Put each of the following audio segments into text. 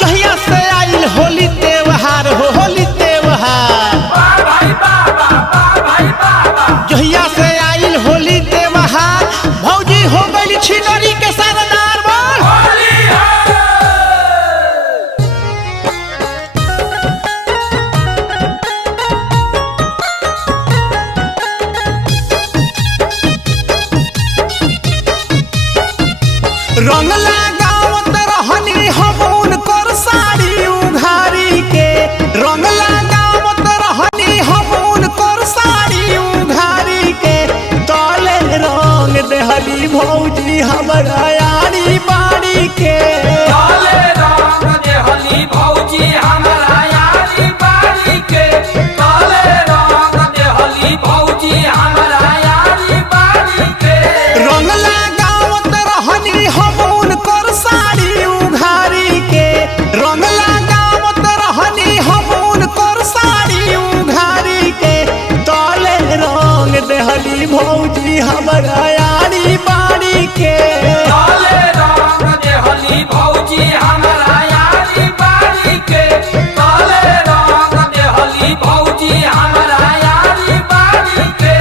जहिया से आइल होली त्योहार हो होली त्योहार, जहिया से आइल होली त्योहार भौजी हो गई छिनरी के सरदार बोल। रंग लगावत रहनी हम उनकर साड़ी उघारी के, रंग लगावत रहनी हम उनकर साड़ी उघारी के, तले रंग देहली भौजी हमरा यारी बाड़ी के, तले रंग देहली भौजी हमरा यारी बाड़ी के, तले रंग देहली भौजी हमरा यारी बाड़ी के। रंग लगावत रहनी हम उनकर साड़ी उघारी के, रंग लगावत रहनी हम उनकर साड़ी उघारी के, तले रंग देहली भौजी हमरा यारी बाड़ी के, तले रंग देहली भौजी हमरा यारी बाड़ी के, तले रंग देहली भौजी हमरा यारी बाड़ी के।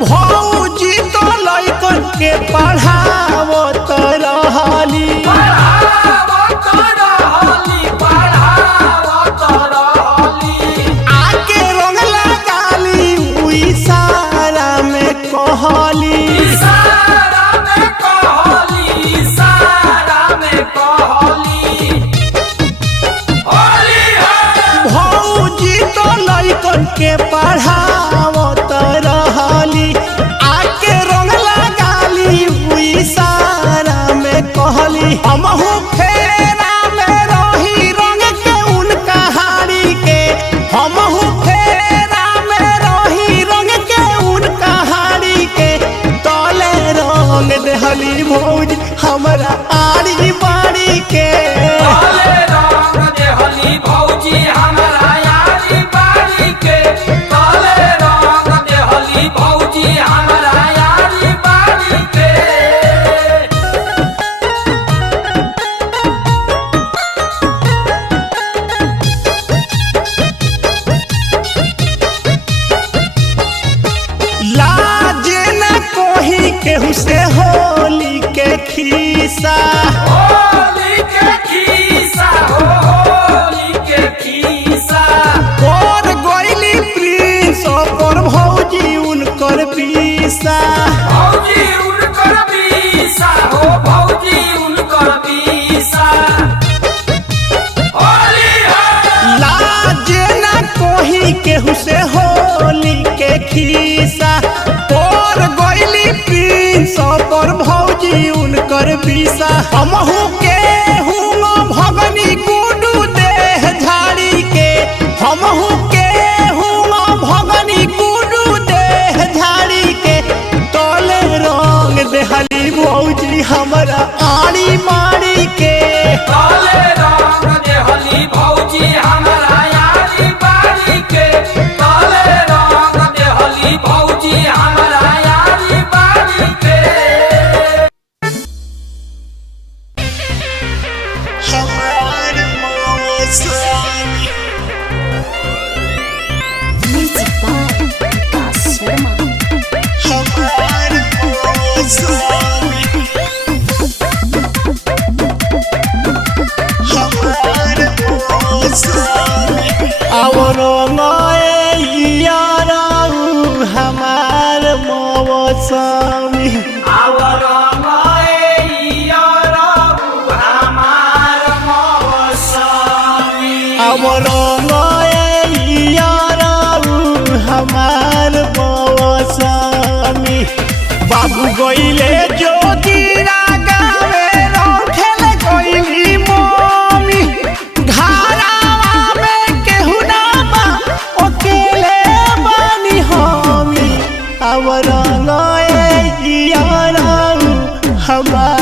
भौजी तो लइकन के पढ़ावत रहली, पढ़ावत रहली, पढ़ावत रहली। आके रंग लगाली उ इशारा में कहली, इशारा में कहली, इशारा में कहली। होली है भौजी तो लइकन के पढ़ावत रहली, आके रंग लगाली उ इशारा में कहली, हमहू फेरा में रही रंग के उनका हारी के, हमहू फेरा में रही रंग के उनका हारी के, तले रंग देहली भौजी हमरा आरी बाड़ी के, तले रंग देहली भौजी हमरा यारी बाड़ी के, तले रंग देहली भौजी हमरा यारी बाड़ी के। लाज न कोही केहू से होली के खीसा, होली के खीसा हो, होली के खीसा। और गोइली प्रिंस पर भौजी उनकर पीसा, भौजी उनकर बीसा हो, भौजी उनकर बीसा। होली है लाज न कोही केहू से होली के खीसा, और गोइली प्रिंस पर भौजी उनकर पीसा, हमहू के हुआ भगनी गुडू देह झाड़ी के, हमहू के हुआ भगनी गुडू देह झाड़ी के, तले रंग देहली भौजी हमरा आड़ी माड़ी के, तले रंग देहली भौजी हमरा यारी बाड़ी के, तले रंग देहली भौजी हमरा यारी बाड़ी के। हमार मौसम Music by Vikas Sharma. हमार मौसम हमार मौसम और यारू हमार मौसम आवर मैया रघु हमार मौसमी। और यारू हमार मौसम बाबू गइले जोगिरा गावे रखेल गइली मम्मी, घरावा में केहू ना बा अकेले बानी हमी, और यारू हमार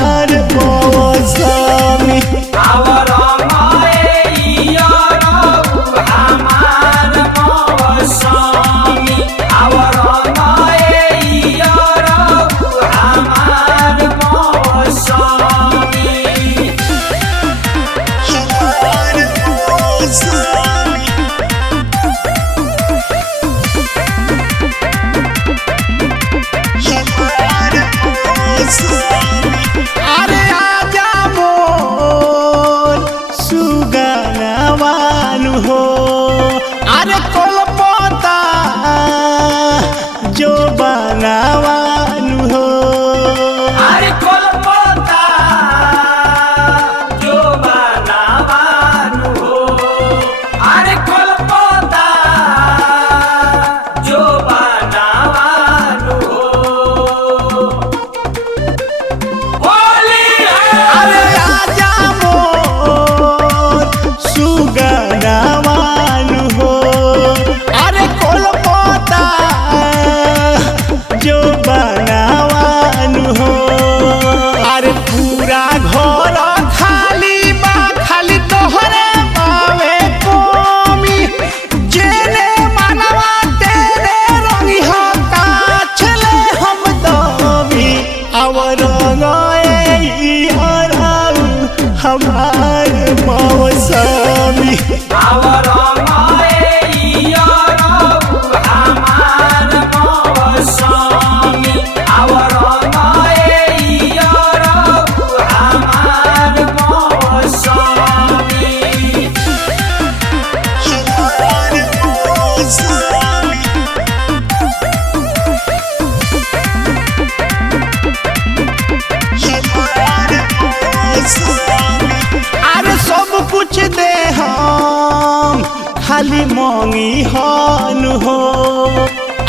खाली मांगी हान हो।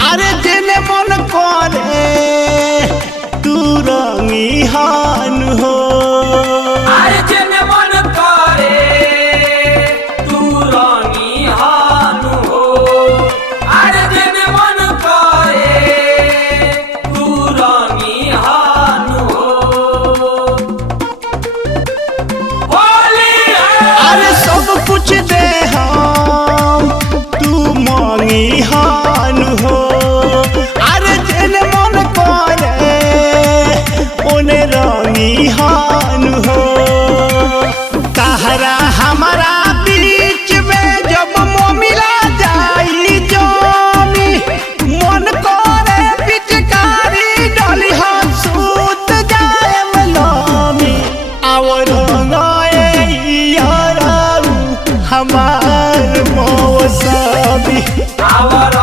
अरे जेने मन करे तू रंगी हान हो। अरे जेने मन करे तू रंगी हान हो। अरे जेने मन करे तू रंगी हान हो। होली है। अरे सब कुछ दे हम तू मांगी हान हो। अरे जेने मन करे ओने रंगी हान हो। तहरा हमारा बीच में जब मिला जाई जोनी मन करे पिचकारी डली हम सूत जाए मलामी। और हमार मौसमी आवर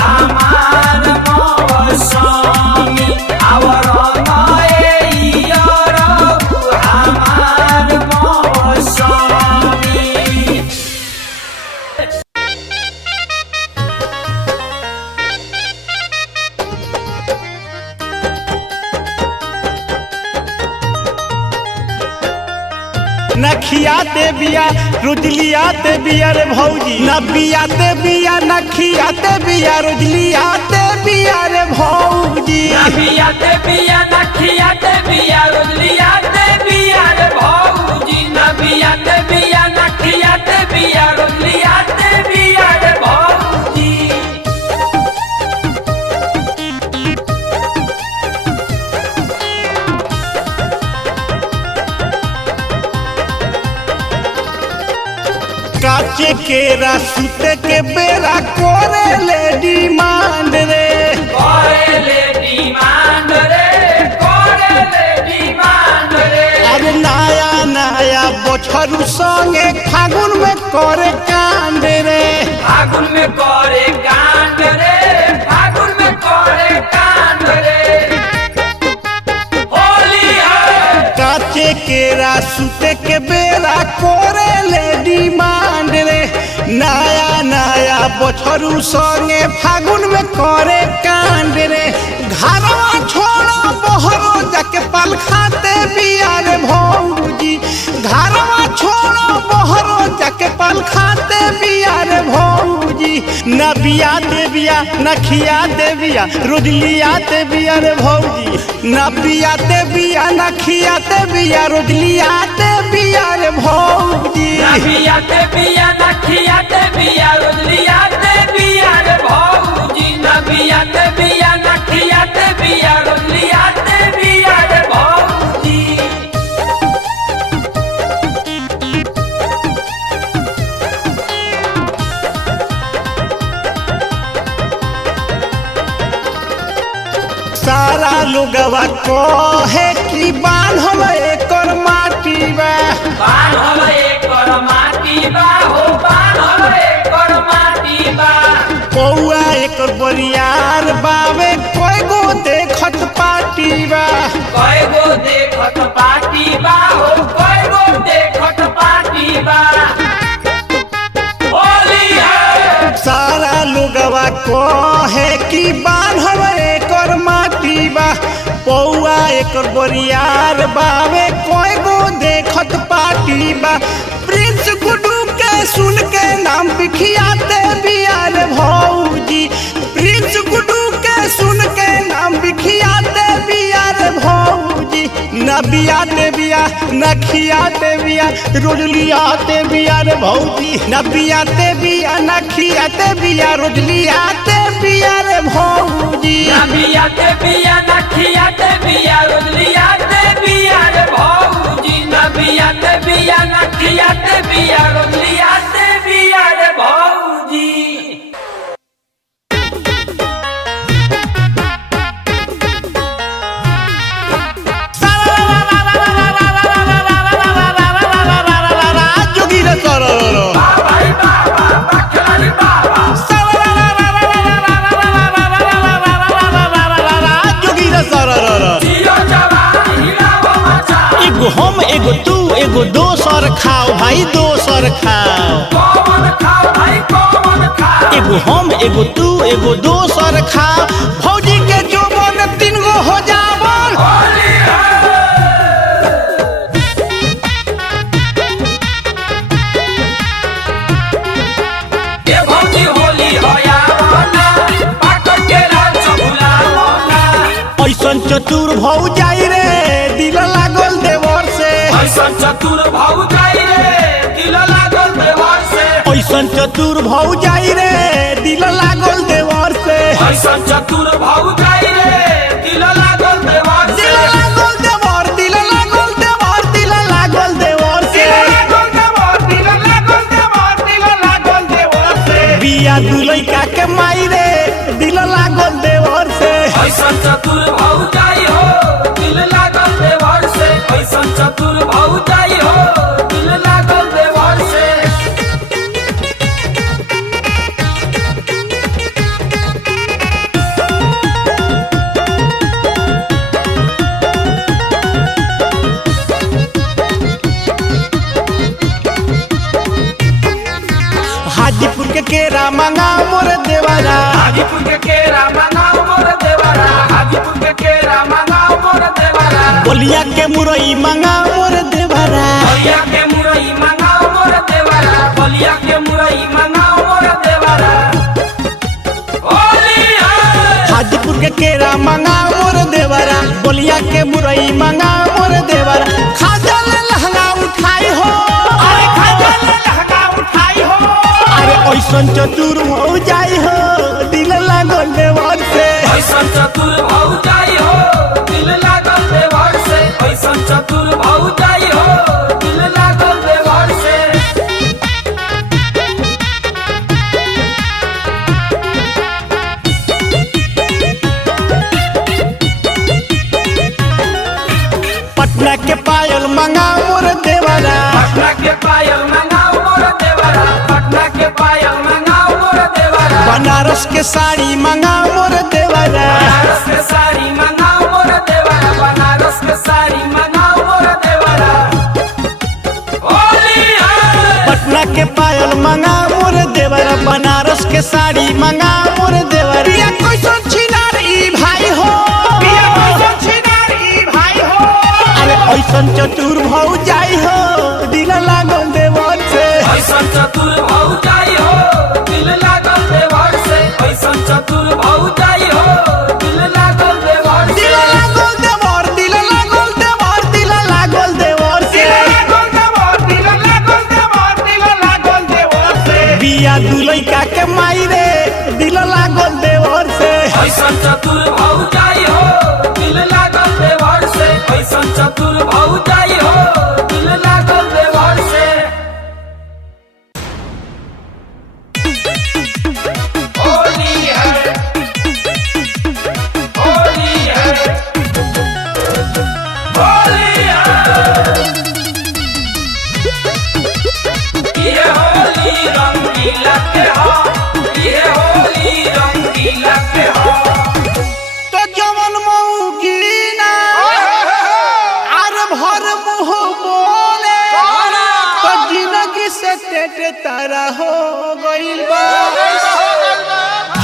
हमार मौसमी। आवर हमार मौसमी। नखियाते बिया रुजलियाते बिया रे भौजी। नबियाते बिया नखियाते बिया रुजलियाते बिया रे भौजी। नबियाते बिया नखियाते बिया रुजलियाते बिया रे भौजी। नबियाते बिया नखियाते बिया रुजलियाते बिया रे भौजी। काचे केरा सुते के बेरा करे ले डिमांड रे। करे ले डिमांड रे। करे ले डिमांड रे। अरे नया नया बछरू संगे फागुन में करे कांड रे। फागुन में करे कांड रे। फागुन में करे कांड रे। होली है। काचे केरा सुते के बेरा करे ले डिमांड रे। नया नया बछरू संगे फागुन में करे कांड रे। घरवा छोड़ो बहरो जाके पल खाते बिया रे भौजी। घरवा छोड़ो बहरो जाके पल खाते बिया रे भौजी। नबिया देविया नखिया देविया रुजलिया देविया रे भौजी। नबिया देविया नखिया देविया रुजलिया देविया रे भौजी। नबियाते बिया नखियाते बिया रुजलियाते बिया रे भौजी। नबियाते बिया नखियाते बिया रुजलियाते बिया रे भौजी। सारा लोगवा कहे कि बांधल एकर माटी बा। बान्हल एकर माटी बा हो। बान्हल एकर माटी बा। पौआ एकर बरियार बावे कोई गो देखत पाटी बा। कयगो देखत पाटी बा हो। कयगो देखत पाटी बा। होली है। सारा लोगवा कहे कि बांधल एकर माटी बा। पौआ एकर बरियार बावे कोई गो देखत पाटी बा। प्रिंस गुड्डू के सुन के नाम बिखियाते बिया रे भौजी। प्रिंस गुड्डू के सुन के नाम बिखियाते बिया रे भौजी। नबियाते बिया नखियाते बिया रुजलियाते बिया रे भौजी। नबियाते बिया नखियाते बिया रुजलियाते बिया रे भौजी। नबियाते बिया नखियाते बिया रुजलियाते बिया रे भौजी। नबियाते बिया नखियाते बिया रुजलियाते बिया रे भौजी। जोगी रे सररो भाई बाबा बखलारी बाबा। जोगी रे सररो जियो जवान हिलावो मचा। एगो हम एगो तू एगो दोसर खाओ भाई दोसर दोसर खाओ। कौन खाओ भाई कौन खाओ। एगो हम एगो तू एगो दोसर खाओ। भौजी के जोबन 3 गो हो जावन। होली है। ये भौजी होली होयावना पाकर के राज भुलावना। ऐसन चतुर भौ जाई रे दिल लागल देवर से। ऐसन चतुर भाऊ जाई रे दिल लागल देवर से। ऐसन चतुर भौ जाई रे दिल लागल देवर से। ऐसन चतुर भाऊ जाई रे दिल लागल देवर से। दिल लागल देवर दिल लागल देवर दिल लागल देवर से। दिल लागल देवर दिल लागल देवर से। बिया दुलैका के माई रे दिल लागल देवर से। ऐसन चतुर भाऊ जाई हो दिल लागल देवर से। ऐसन चतुर भाऊ जाई हो दिल लागल देवर से। हाजीपुर के केरा मंगा मोर देवरा। हाजीपुर के केरा मंगाओ मोर देवरा। हाजीपुर के केरा मंगाओ मोर देवरा। बोलिया के मुरई मंगा मोर देवरा। बलिया के मुरई मंगाओ मोर देवरा। बलिया के मुरई मंगाओ मोर देवरा। होली है। हाजीपुर के केरा मंगा मोर देवरा। बोलिया के मुरई मंगा मोर देवरा। खाजल लहंगा उठाई हो। अरे खाजल लहंगा उठाई हो। अरे ऐसन चतुर हो जाई हो दिल लागल देवर से। ऐसन चतुर भाऊ जाई हो दिल लागल देवर से। ऐसन चतुर भाऊ जाई हो दिल लागल देवर से। पटना के पायल मंगा मोर देवरा। पटना के पायल मंगाओ मोर देवरा। पटना के पायल मंगाओ मोर देवरा। बनारस के साड़ी मंगा मोर देवरा। बनारस के साड़ी मंगाओ मोर देवरा। बनारस के साड़ी मंगाओ मोर देवरा। होली है। पटना के पायल मंगा मोर देवरा। बनारस के साड़ी मंगा मोर देवरा। ये कैसन छिनार ई भाई हो। पिया कैसन छिनार ई भाई हो। अरे ऐसन चतुर भौ जाई हो दिल लागल देवर से। ऐसन चतुर भाऊ जाई हो दिल लागल देवर से। ऐसन चतुर भाऊ जाई हो दिल लागल देवर से। दिल लागल देवर दिल लागल देवर दिल लागल देवर से। दिल लागल देवर दिल लागल देवर से। बिया दुलैका के माई रे दिल लागल देवर से। ऐसन चतुर भाऊ जाई हो दिल लागल देवर से। ऐसन चतुर भाऊ जाई हो दिल लागल देवर से। होली है। होली है। होली है। ये होली रंगीला के हो। ये होली रंगीला के हो। तो जवन मौकीना आर भर मुँह बोले। तो जिंदगी से टेट तारा हो गइल बा।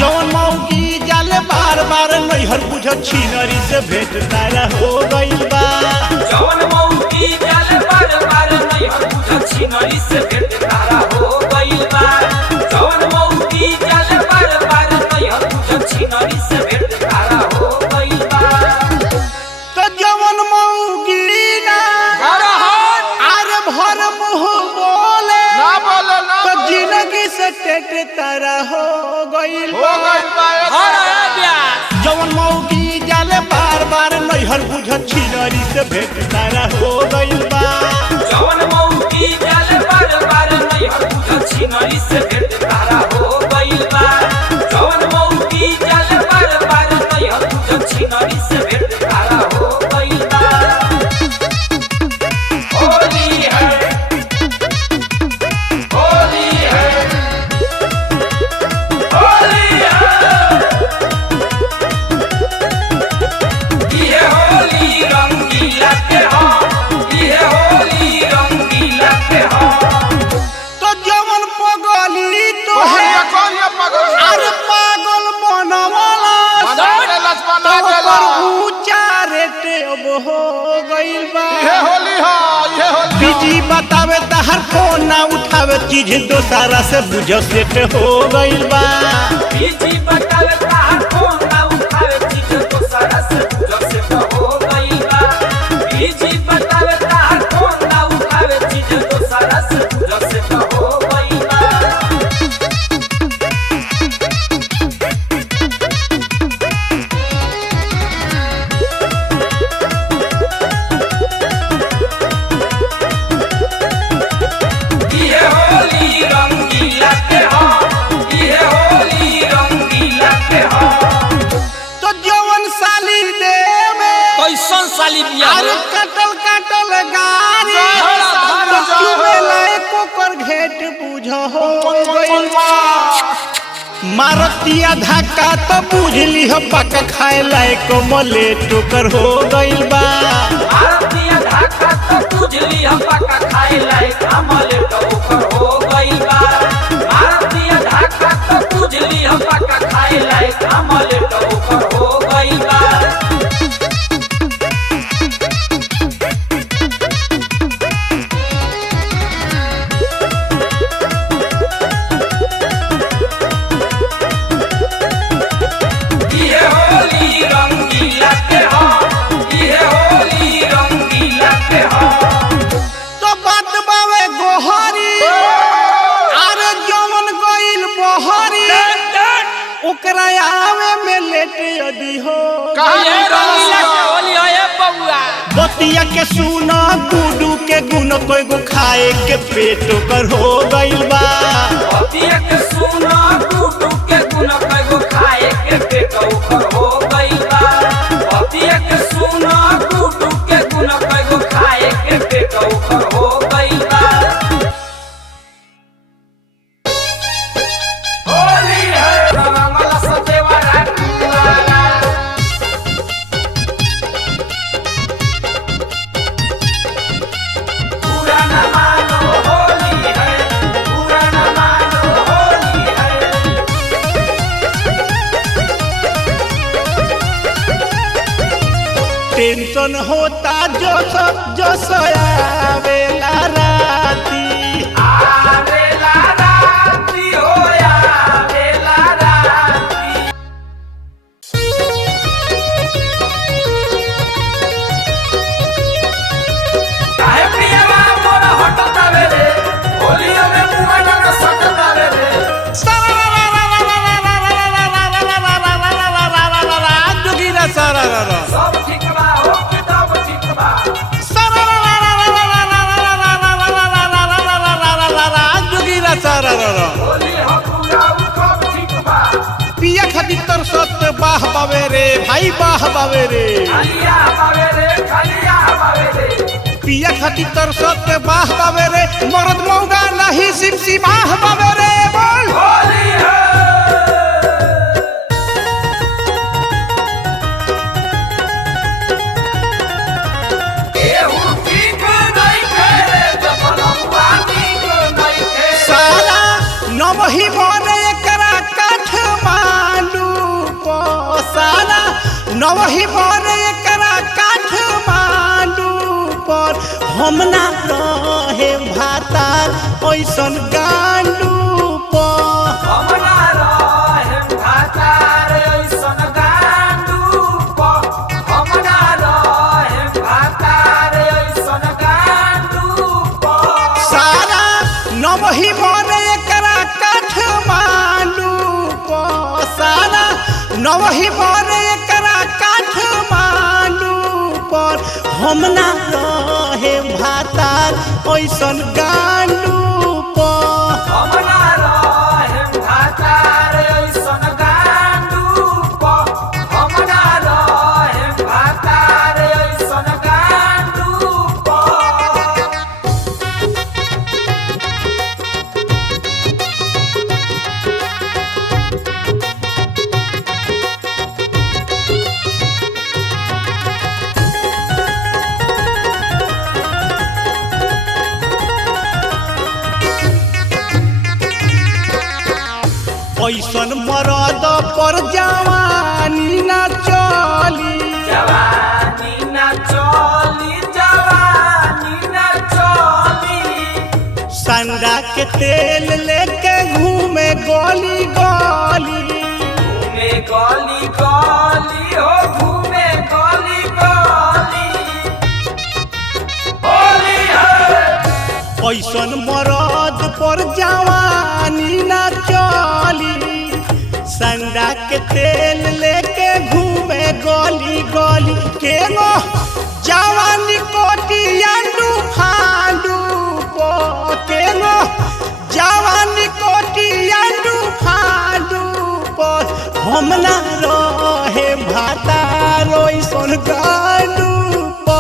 जवन मौकी जाले बार बार नैहर बुझ छिनरी से भेट तारा हो गइल बा। जवन मौकी जाले बार बार नैहर बुझ छिनरी से भेट तारा हो गइल बा। जवन मौकी जाले बार बार नैहर बुझ छिनरी से भेट तारा हो गइल बा। तो जवन मौकीना आर भर मुँह बोले। तो जिंदगी से टेट तारा हो गइल बा। जवन मौकी जाले बार बार नैहर बुझ छिनरी से भेट तारा हो गइल बा। जवन मौकी जाले बार बार नैहर बुझ छिनरी से भेट तारा हो गइल बा। जवन मौकी जाले बार बार नैहर बुझ छिनरी से भेट तारा हो गइल बा। होली है। होली है। होली है। ये होली रंगीला के हो। ये होली रंगीला के हो। फोन ना उठावे चीज दोसारा से बुझ सेट हो गइल बा। बीजी बतावे तार फोन ना उठावे चीज दोसरा से बुझ सेट हो गइल बा। बीजी बतावे तार फोन ना उठावे चीज दोसरा से बुझ सेट हो गइल बा। ये होली रंगीला के हो, ये होली रंगीला के हो। तो जवन साली देवे कैसन साली बिया अरे कटल कटल गारी धरा, तो में लाए कोकर घेट बुझ हो गइल बा। मारतिया धक्का तो बुझली हो पका खाए लायक मले टोकर हो गइल बा। भारतीय ढाका तो बुझली हम पका खाए लायक अमल टोकर हो गइल बा। भारतीय ढाका तो बुझली हम पका खाए लायक अमल टोकर हो गइल बा। ये होली रंगीला के हो, ये होली रंगीला के हो। तो बात बावे गोहरी अरे जवन गइल बहरी ओकरा आवे में लेट यदि हो ये रंगीला के होली है बबुआ। बतिया के सुना गुडू के गुण कोई गो खाए के पेट ओकर हो गइल बा। बतिया के सुना टूटू के गुण कईगो खाए के पेट ओकर हो गइल बा। बतिया के सुना टूटू के गुण कईगो खाए के पेट ओकर हो गइल बा। होली है रंगला सतेवारा कुआरा। पूरा न मानो होली है, पूरा न मानो होली है। टेंशन होता जो आवेला राती आवेला राती हो आवेला राती। काहे प्रियवा मोर हटतावे रे, होलियो में मुआ न सटतावे रे। जोगिरा सररर सब ठीक बा हो के तब ठीक बा। जोगिरा सररर होली हो पूरा कब ठीक बा। पिया खातिर तरसत बाह बावे रे भाई बाह बावे रे। खलिया बावे रे, खलिया बावे रे। पिया खातिर तरसत बाह बावे रे मरद मौगा नहीं सिमसी बाह बावे रे बोल। होली है केहू ठीक नहीं करे, जपलमुआ ठीक नहीं करे। सारा नवही बने एकरा काठमांडू पो सारा नवही बने एकरा काठमांडू पर हम ना रहे भातार ओइसन गांडू पर। हमरा रहेम भातार ऐसन गांडू प। हमरा रहेम भातार ऐसन गांडू प। सारा नवही बने एकरा काठमांडू पो सारा नवही बने एकरा काठमांडू पर हम ना रहे भातार ओइसन गांडू पर। हमरा रहेम भातार ऐसन गांडू प। हमरा रहेम भातार ऐसन गांडू प। ऐसन मरद पर जवानी ना चली जवानी ना चली, जवानी ना चली। सन तेल लेके घूमे गली गली, घूमे गली गली हो घूमे गली गली, होली है। ऐसन मरद पर जवानी ना चली, संडा के तेल लेके घूमे गली गली। केनो जवानी कोटिया फांडू पो, केनो जवानी कोटिया फांडू पो, हम ना रहे भातारो ऐसन गांडू पो।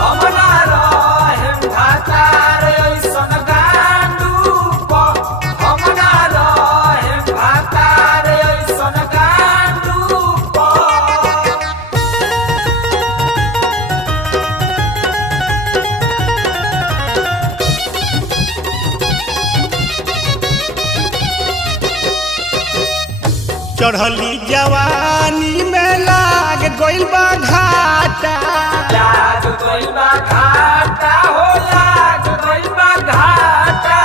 हमरा रहे भातार ऐसन गांडू पो, हमरा रहे भातार ऐसन गांडू पो। चढ़ली जवानी में लाग गइल बा घाटा, लाग गइल बा घाटा हो लाग गइल बा घाटा,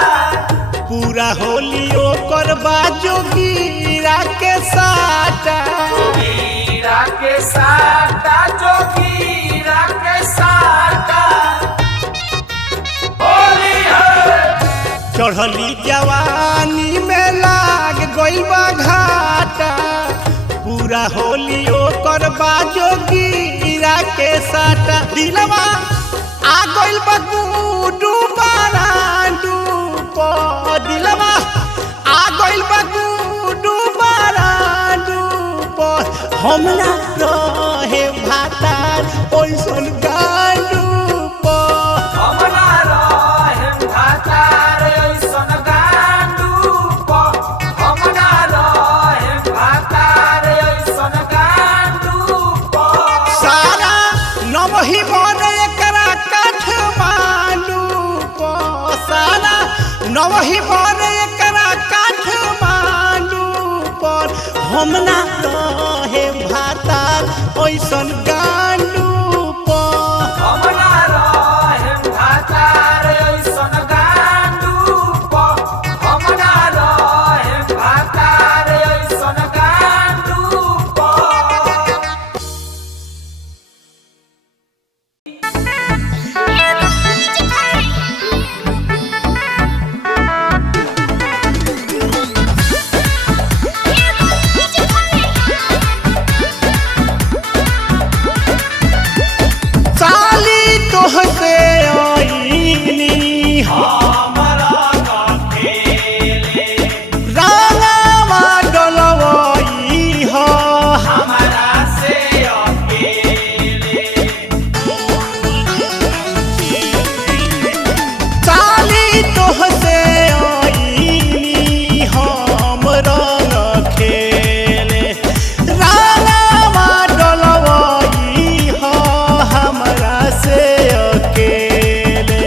पूरा होली ओकर बाजो गिरा के साटा। गिरा के साटा जो गिरा के साटा, होली है। चढ़ली जवानी में लाग गइल बा घाटा, पूरा होली ओकर बाजो गिरा के साटा। दिलवा आ गइल बा गुडू बारांडू पो, दिलवा आ गइल बा गुडू बारांडू पो, हम ना रहे भातार ओइसन गांडू पो। हमरा रहे भातार ऐसन गांडू पो, हमरा रहे भातार ऐसन गांडू पो। सारा नवही बने एकरा काठमांडू पो, सारा नवही बने एकरा काठमांडू पर, हम ना रहे भातार ओइसन गांडू पो। हमरा रहे भातार ऐसन गांडू पो, हमरा रहे भातार ऐसन गांडू पो। साली तोहसे आईनी हमरा अकेले, रांगावा डलवाई हो, हमरा से अकेले, साली तोहसे आईनी हम रंग खेले, रांगावा डलवाई हो हमरा से अकेले।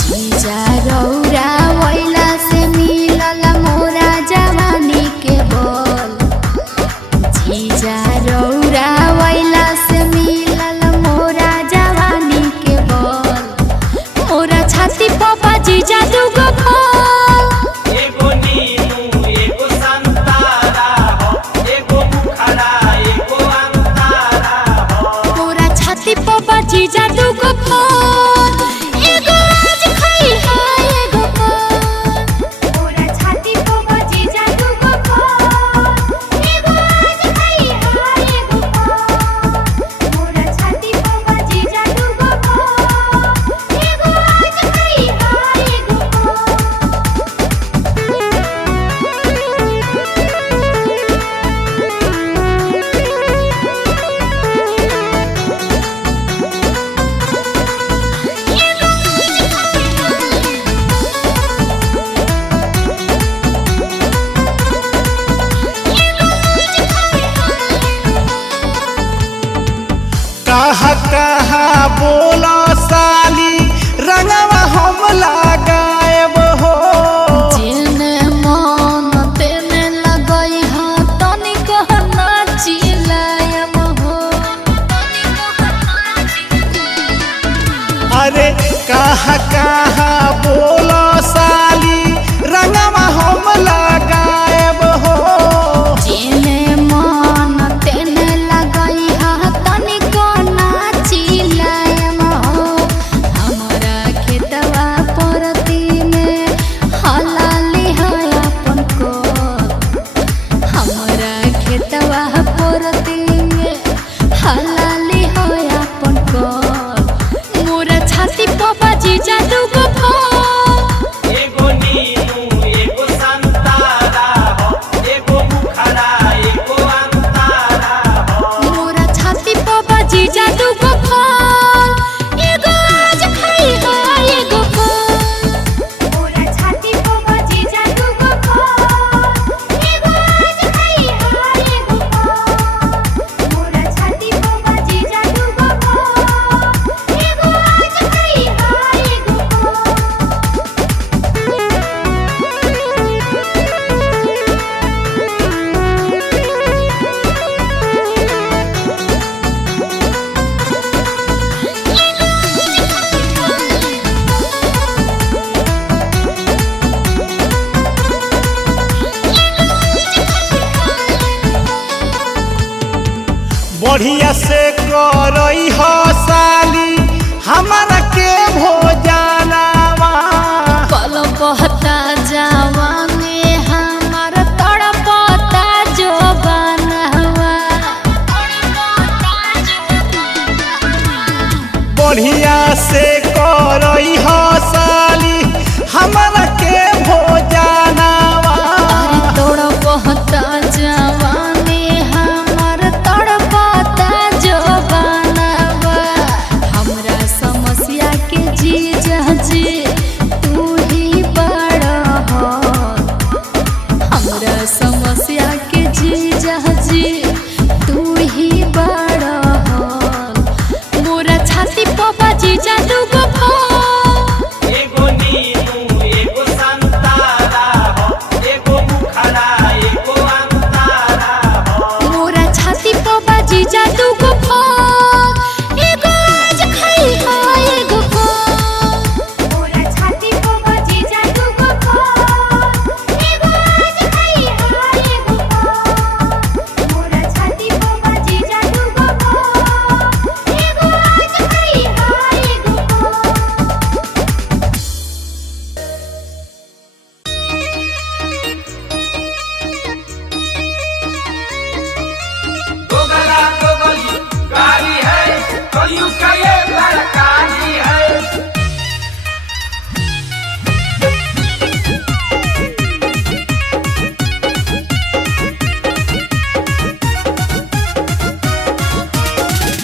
जीजा रौरा वैला से मिलल मोरा जवानी के बोल, जीजा रौरा वैला से मिलल मोरा जवानी के बोल, मोरा छाती पपा जीजा दुगो फल, एगो नीमू एगो संतारा हो, एगो बुखारा एगो अंतारा हो। मोरा छाती पपा जीजा दुगो फल, एगो आज खाई हाय एगो फल, मोरा छाती पपा जीजा दुगो फल, एगो आज खाई हाय एगो फल, मोरा छाती पपा जीजा दुगो फल, एगो आज खाई हाय एगो कहा कहा बोला साली रंगवा हम लगाएब हो, जेने मन तेने लगई हा तनिक नाचिलायम हो, अरे कहा कहा बोला साली बढ़िया से करई हो साली हमारा के भोजनावा। पल बहता जवानी हमार तड़पता जो बनवा। बढ़िया से करई हो साली हमारा के भोजनावा। तड़पता जवानी हमार तड़पता जो बनवा। हमरा समस्या के जीजा जी तू ही बड़ा हो। हमरा समस्या के जीजा जी तू ही बड़ा हो। मोरा छाती पपा जीजा दूगो फोन। एगो नीनू एगो संतारा हो, एगो मुखड़ा एगो अंतारा हो। मोरा छाती पपा जीजा दूगो फोन। एगो आज खाई हा एगो फोन। मोरा छाती पपा जीजा दूगो फोन। एगो आज खाई हा एगो फोन। मोरा छाती पपा जीजा दूगो फोन। एगो आज खाई हा एगो फोन। दोगला दोगली गाड़ी है, कलयुग का ये बड़काई है।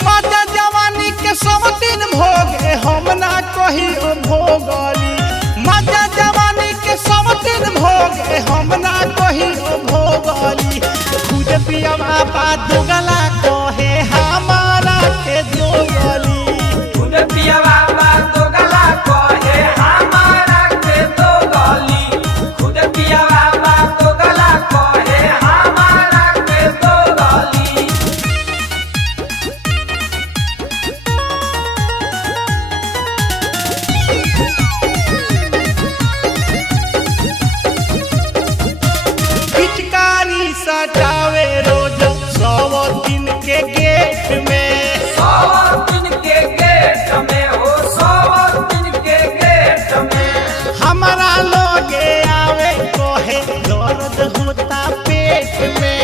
मजा जवानी के सब दिन भोगे हम ना कही भोगली। मजा जवानी के सब दिन भोगे हम ना कही भोगली। खुद पिया बाबा दुगला कहे हमारा के दोगली। खुद पिया बाबा दोगला कहे हमारा के दोगली। खुद पिया बाबा दोगला कहे हमारा के दोगली। पिचकारी सटावे रोज 100 दिन के गेट में। 100 दिन के गेट में हो, 100 दिन के गेट में। हमारा लोगे आवे कहे दर्द होता पेट में।